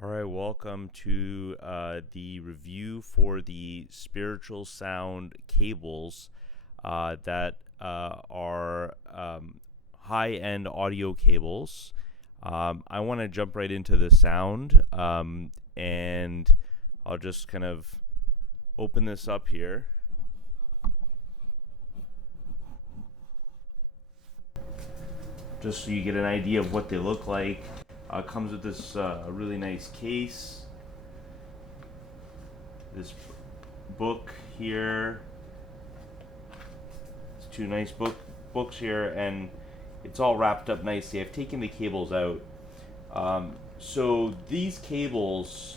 All right, welcome to the review for the spiritual sound cables that are high end audio cables. I want to jump right into the sound, and I'll just kind of open this up here. Just so you get an idea of what they look like. Comes with this really nice case. This book here. It's two nice books here, and it's all wrapped up nicely. I've taken the cables out. So these cables,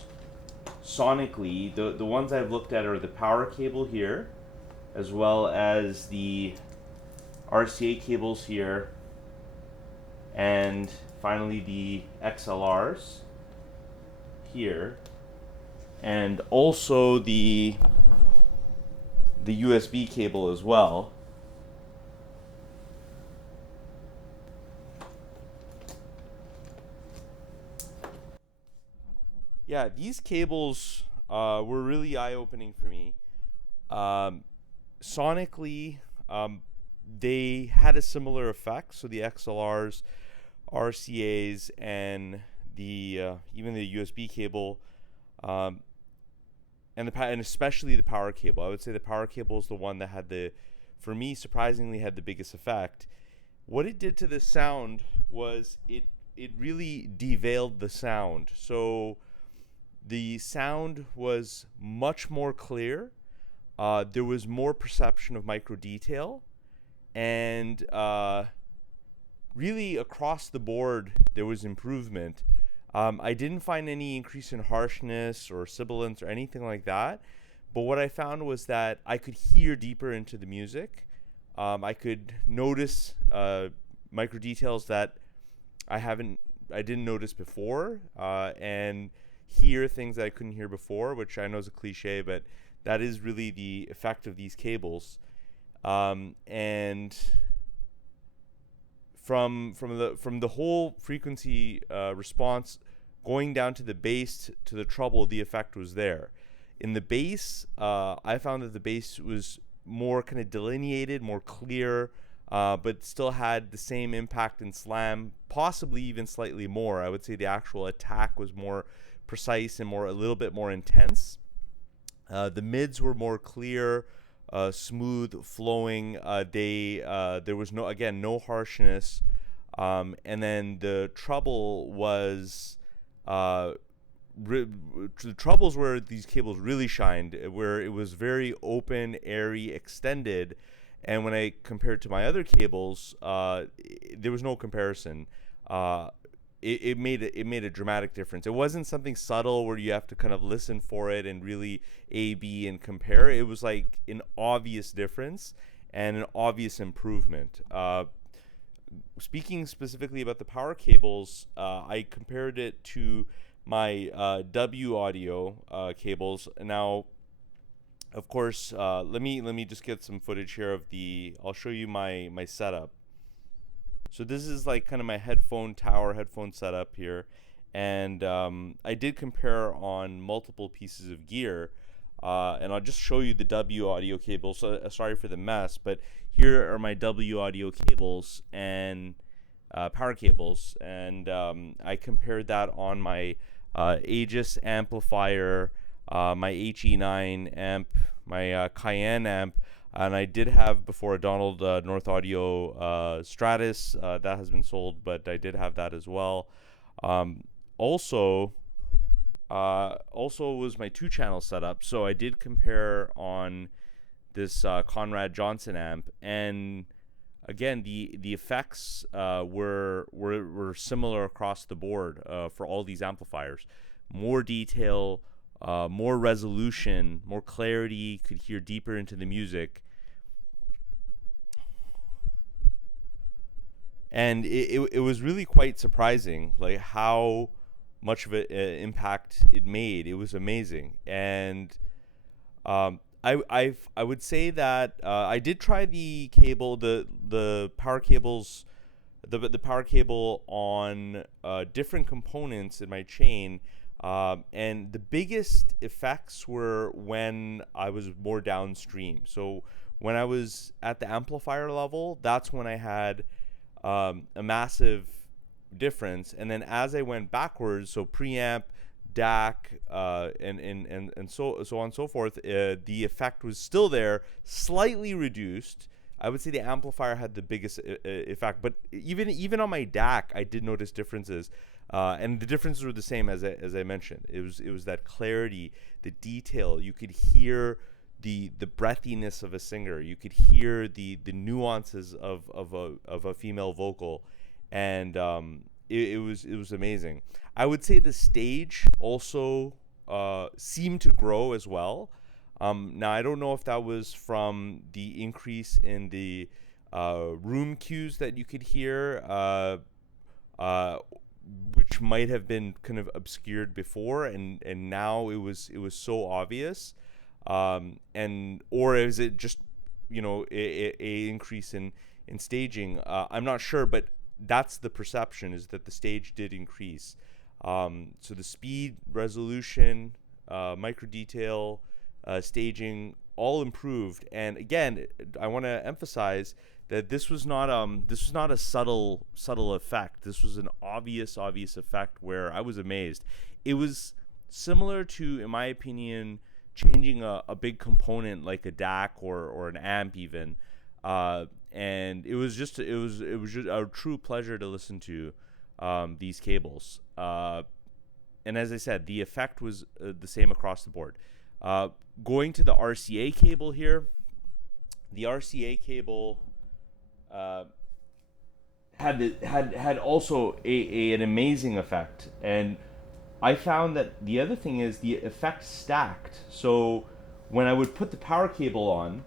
sonically, the ones I've looked at are the power cable here, as well as the RCA cables here, and finally the XLRs here, and also the USB cable as well. Yeah, these cables were really eye-opening for me. Sonically, they had a similar effect. So the XLRs, RCAs, and the even the USB cable, and especially the power cable. I would say the power cable is the one that for me, surprisingly, had the biggest effect. What it did to the sound was it really deveiled the sound. So the sound was much more clear. There was more perception of micro detail, and really across the board there was improvement. I didn't find any increase in harshness or sibilance or anything like that, but what I found was that I could hear deeper into the music. I could notice micro details that I didn't notice before, and hear things that I couldn't hear before, which I know is a cliche, but that is really the effect of these cables. And from the whole frequency response going down to the bass to the treble, the effect was there. In the bass, I found that the bass was more kind of delineated, more clear, but still had the same impact and slam, possibly even slightly more. I would say the actual attack was more precise and a little bit more intense. The mids were more clear, smooth, flowing. There was no harshness, and then the treble was the trebles where these cables really shined, where it was very open, airy, extended. And when I compared to my other cables, there was no comparison. It made a dramatic difference. It wasn't something subtle where you have to kind of listen for it and really A B and compare. It was like an obvious difference and an obvious improvement. Speaking specifically about the power cables, I compared it to my W audio cables. Now, of course, let me just get some footage here of the. I'll show you my setup. So this is like kind of my headphone setup here, and I did compare on multiple pieces of gear, and I'll just show you the W audio cables. So sorry for the mess, but here are my W audio cables and power cables, and I compared that on my Aegis amplifier, my HE9 amp, my Cayenne amp. And I did have before a Donald North Audio Stratus that has been sold, but I did have that as well. Also was my 2-channel setup, so I did compare on this Conrad Johnson amp, and again the effects were similar across the board for all these amplifiers. More detail, more resolution, more clarity, could hear deeper into the music. And it was really quite surprising, like how much of an impact it made. It was amazing. And I would say that I did try the power cables, the power cable on different components in my chain. And the biggest effects were when I was more downstream. So when I was at the amplifier level, that's when I had a massive difference. And then as I went backwards, so preamp, DAC, and so on and so forth, the effect was still there, slightly reduced. I would say the amplifier had the biggest effect, but even on my DAC, I did notice differences, and the differences were the same as I mentioned. It was that clarity, the detail. You could hear the breathiness of a singer. You could hear the nuances of a female vocal, and it was amazing. I would say the stage also seemed to grow as well. Now I don't know if that was from the increase in the room cues that you could hear, uh, which might have been kind of obscured before, and now it was so obvious, and or is it just a increase in staging? I'm not sure, but that's the perception, is that the stage did increase. So the speed, resolution, micro detail, staging, all improved. And again, I want to emphasize that this was not a subtle effect. This was an obvious effect where I was amazed. It was similar to, in my opinion, changing a big component like a DAC or an amp even. And it was just a true pleasure to listen to these cables. And as I said, the effect was the same across the board. Going to the RCA cable here, the RCA cable had also an amazing effect, and I found that the other thing is the effect stacked. So when I would put the power cable on,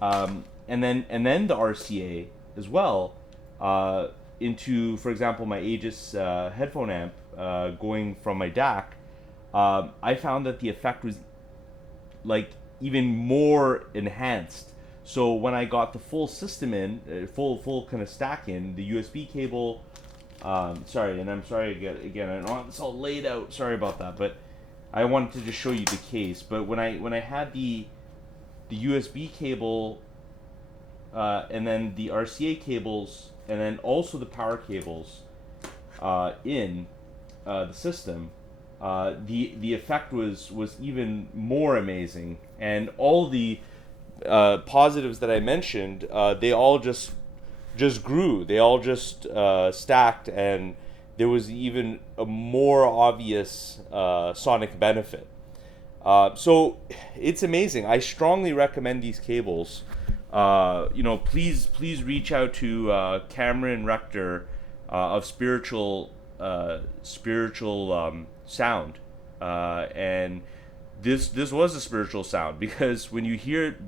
and then the RCA as well, into, for example, my Aegis headphone amp, going from my DAC, I found that the effect was like even more enhanced. So when I got the full system in, full kind of stack in, the USB cable. Sorry, and I'm sorry again. I don't have this all laid out. Sorry about that, but I wanted to just show you the case. But when I had the USB cable, and then the RCA cables, and then also the power cables in the system, the effect was even more amazing, and all the positives that I mentioned, they all just grew. They all just stacked, and there was even a more obvious sonic benefit. So it's amazing. I strongly recommend these cables. Please reach out to Cameron Rector of spiritual sound, and this was a spiritual sound, because when you hear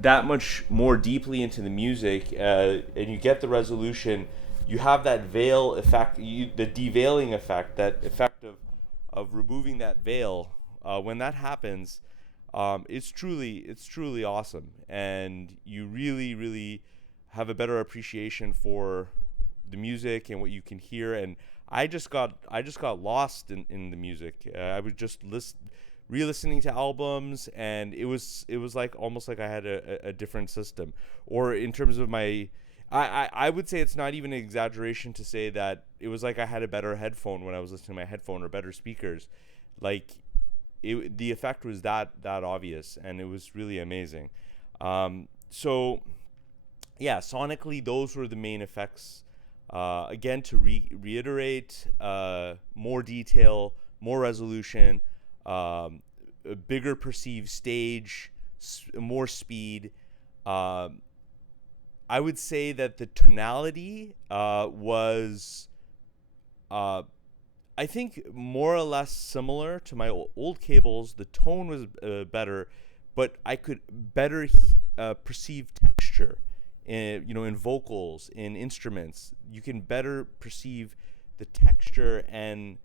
that much more deeply into the music, and you get the resolution, you have that veil effect, the deveiling effect, that effect of removing that veil. When that happens, it's truly awesome, and you really have a better appreciation for the music and what you can hear. And I just got lost in the music. I was just re-listening to albums, and it was like almost like I had a different system. Or in terms of my, I would say it's not even an exaggeration to say that it was like I had a better headphone when I was listening to my headphone, or better speakers. Like, the effect was that obvious, and it was really amazing. So yeah, sonically, those were the main effects. Again, to reiterate, more detail, more resolution, a bigger perceived stage, more speed. I would say that the tonality was, I think, more or less similar to my old cables. The tone was better, but I could better perceive texture in vocals, in instruments. You can better perceive the texture, and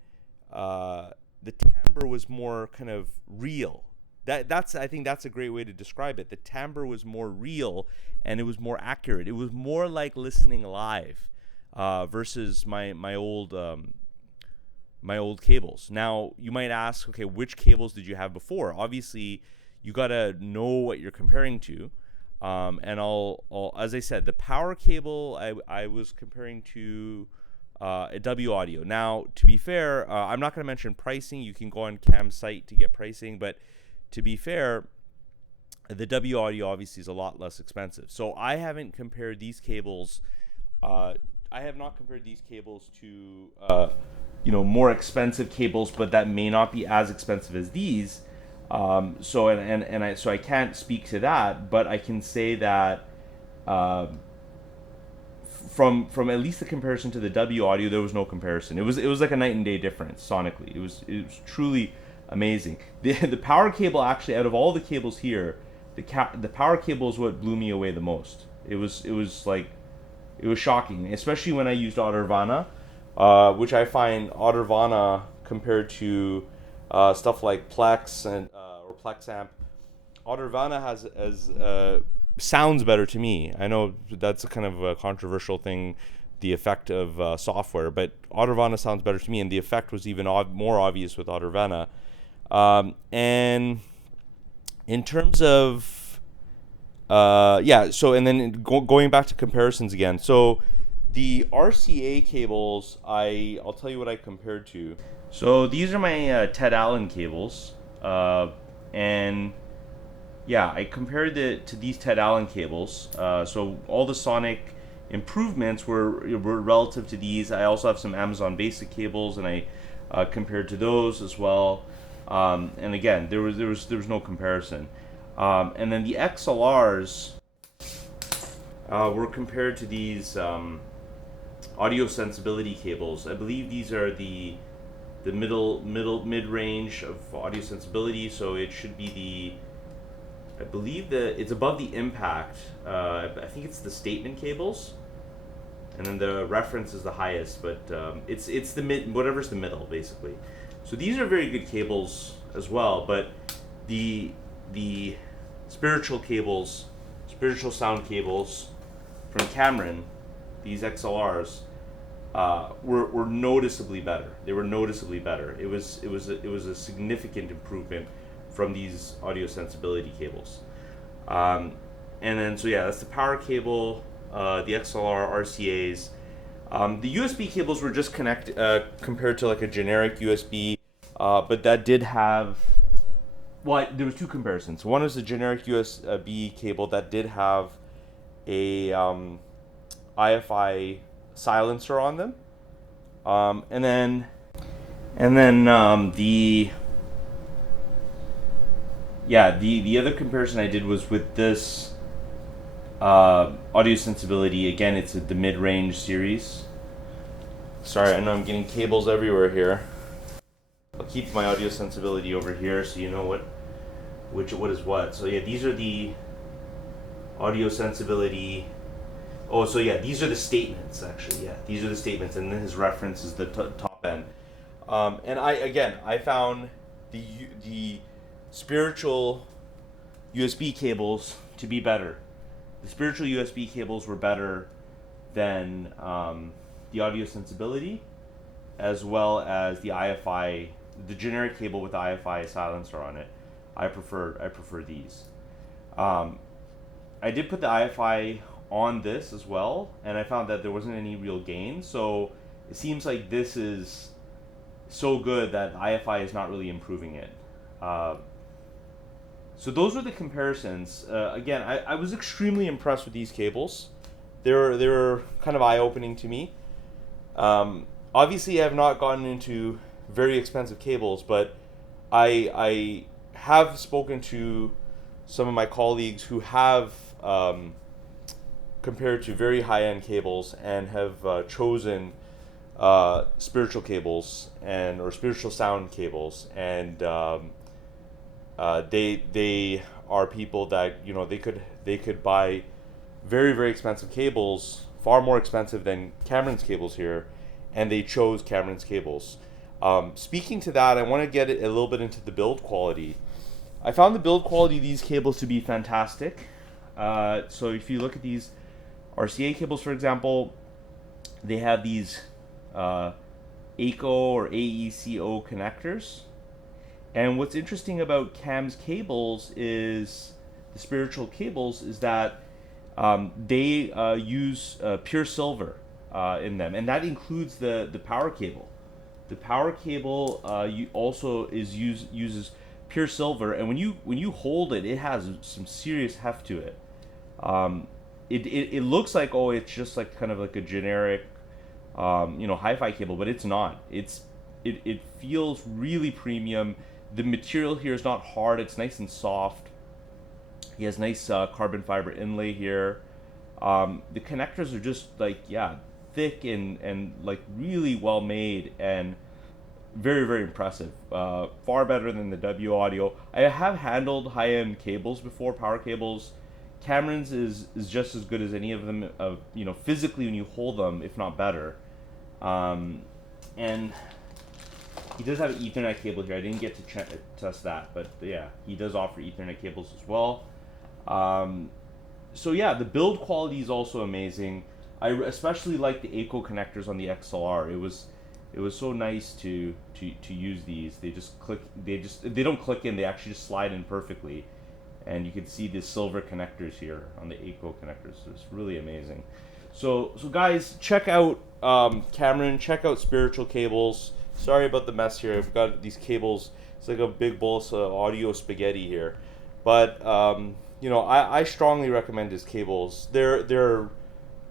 the timbre was more kind of real. I think that's a great way to describe it. The timbre was more real, and it was more accurate. It was more like listening live, versus my old my old cables. Now, you might ask, okay, which cables did you have before? Obviously, you got to know what you're comparing to. And I'll, as I said, the power cable I was comparing to a W Audio. Now, to be fair, I'm not going to mention pricing. You can go on Cam's site to get pricing. But to be fair, the W Audio obviously is a lot less expensive. So I haven't compared these cables. I have not compared these cables to more expensive cables, but that may not be as expensive as these. So I can't speak to that, but I can say that from at least the comparison to the W Audio, there was no comparison. It was like a night and day difference sonically. It was truly amazing. The power cable, actually, out of all the cables here, the power cable is what blew me away the most. It was shocking, especially when I used Ottervana, which I find Ottervana compared to stuff like Plex or Plexamp. Ottervana sounds better to me. I know that's a kind of a controversial thing, the effect of software, but Ottervana sounds better to me, and the effect was even more obvious with Ottervana. And in terms of so and then going back to comparisons again. So the RCA cables, I'll tell you what I compared to. So these are my Ted Allen cables, and yeah, I compared it to these Ted Allen cables. So all the sonic improvements were relative to these. I also have some Amazon Basic cables, and I compared to those as well. And again, there was no comparison. And then the XLRs were compared to these audio sensibility cables. I believe these are the mid-range of audio sensibility, so it should be I believe that it's above the impact. I think it's the statement cables, and then the reference is the highest, but it's the mid, whatever's the middle, basically. So these are very good cables as well, but the spiritual sound cables from Cameron, these XLRs, were noticeably better. They were noticeably better. It was a significant improvement from these audio sensibility cables. And then that's the power cable, the XLR RCAs. The USB cables were just compared to like a generic USB, but that did have. Well, there was two comparisons. One is a generic USB cable that did have a IFI silencer on them, and then the other comparison I did was with this audio sensibility. Again, it's the mid-range series. Sorry, I know I'm getting cables everywhere here. I'll keep my audio sensibility over here so you know what is what. So yeah, these are the audio sensibility. Oh, so yeah, these are the statements actually. Yeah, these are the statements, and then his reference is the top end. And I found the spiritual USB cables to be better. The spiritual USB cables were better than the audio sensibility, as well as the IFI, the generic cable with the IFI silencer on it. I prefer these. I did put the IFI on this as well, and I found that there wasn't any real gain. So it seems like this is so good that IFI is not really improving it. So those were the comparisons. Again, I was extremely impressed with these cables. They were kind of eye-opening to me. Obviously, I have not gotten into very expensive cables, but I have spoken to some of my colleagues who have compared to very high-end cables and have chosen spiritual cables or spiritual sound cables, and they are people that they could buy very, very expensive cables, far more expensive than Cameron's cables here, and they chose Cameron's cables. Speaking to that, I want to get a little bit into the build quality. I found the build quality of these cables to be fantastic. So if you look at these RCA cables, for example, they have these AECO or AECO connectors. And what's interesting about Cam's cables is the spiritual cables is that they use pure silver in them, and that includes the power cable. The power cable also uses pure silver, and when you hold it, it has some serious heft to it. Um, it looks like, oh, it's just like kind of like a generic hi-fi cable, but it's not. It feels really premium. The material here is not hard; it's nice and soft. He has nice carbon fiber inlay here. The connectors are just like, yeah, thick and like really well made and very very impressive. Far better than the W Audio. I have handled high end cables before, power cables. Cameron's is just as good as any of them. Physically when you hold them, if not better. Um, and he does have an Ethernet cable here. I didn't get to test that, but yeah, he does offer Ethernet cables as well. Um, so yeah, the build quality is also amazing. I especially like the AECO connectors on the XLR. It was so nice to use these. They just click. They don't click in. They actually just slide in perfectly, and you can see the silver connectors here on the AECO connectors. It's really amazing. So guys, check out Cameron. Check out Spiritual Cables. Sorry about the mess here. I've got these cables. It's like a big bowl of audio spaghetti here, but I strongly recommend his cables. They're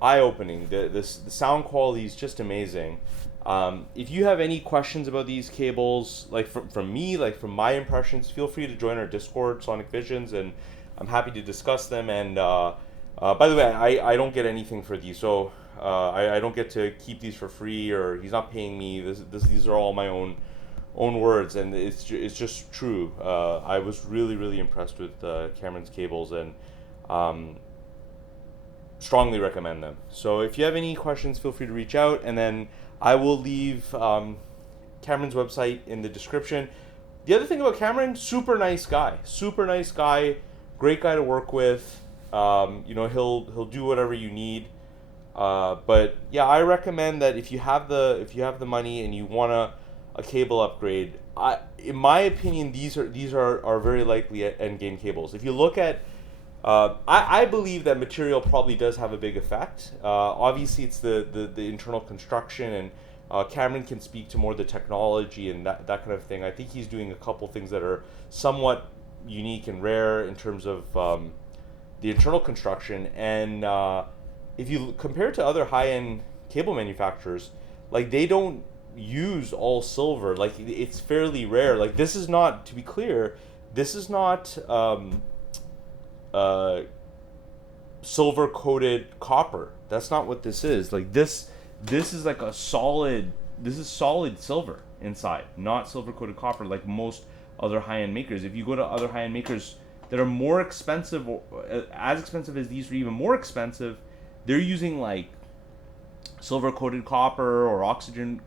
eye opening. The sound quality is just amazing. If you have any questions about these cables, like from me, like from my impressions, feel free to join our Discord, Sonic Visions, and I'm happy to discuss them. And by the way, I don't get anything for these, so I don't get to keep these for free, or he's not paying me. These are all my own words, and it's just true. I was really really impressed with Cameron's cables, and strongly recommend them. So if you have any questions, feel free to reach out, and then I will leave Cameron's website in the description. The other thing about Cameron, super nice guy, great guy to work with. He'll do whatever you need. But yeah, I recommend that if you have the money and you want a cable upgrade, in my opinion, these are very likely end game cables. If you look at I believe that material probably does have a big effect. Obviously, it's the internal construction, and Cameron can speak to more the technology and that kind of thing. I think he's doing a couple things that are somewhat unique and rare in terms of the internal construction. And if you compare it to other high-end cable manufacturers, like they don't use all silver. Like it's fairly rare. Like this is not, to be clear, this is not silver coated copper. That's not what this is. Like this is like this is solid silver inside, not silver coated copper like most other high end makers. If you go to other high end makers that are more expensive, or as expensive as these, or even more expensive, they're using like silver coated copper or oxygen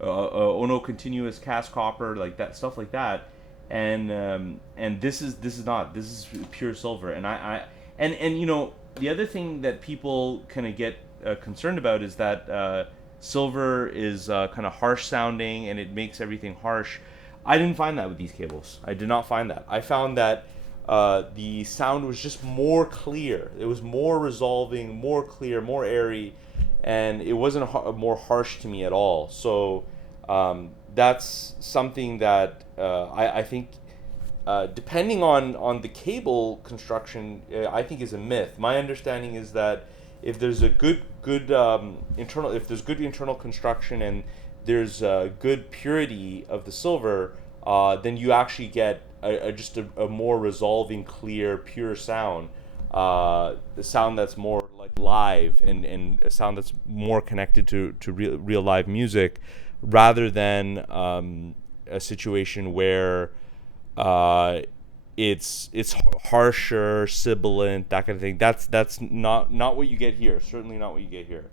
Ono continuous cast copper, like that stuff like that. And this is not, this is pure silver. And the other thing that people kind of get concerned about is that silver is kind of harsh sounding and it makes everything harsh. I didn't find that with these cables. I did not find that. I found that the sound was just more clear. It was more resolving, more clear, more airy, and it wasn't more harsh to me at all. So that's something that I think, depending on the cable construction, I think is a myth. My understanding is that if there's a good internal construction and there's good purity of the silver, then you actually get just a more resolving, clear, pure sound. The sound that's more like live, and a sound that's more connected to real live music, rather than a situation where it's harsher, sibilant, that kind of thing. That's not what you get here. Certainly not what you get here.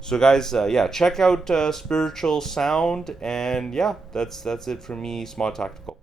So guys, yeah, check out Spiritual Sound, and yeah, that's it for me, Small Tactical.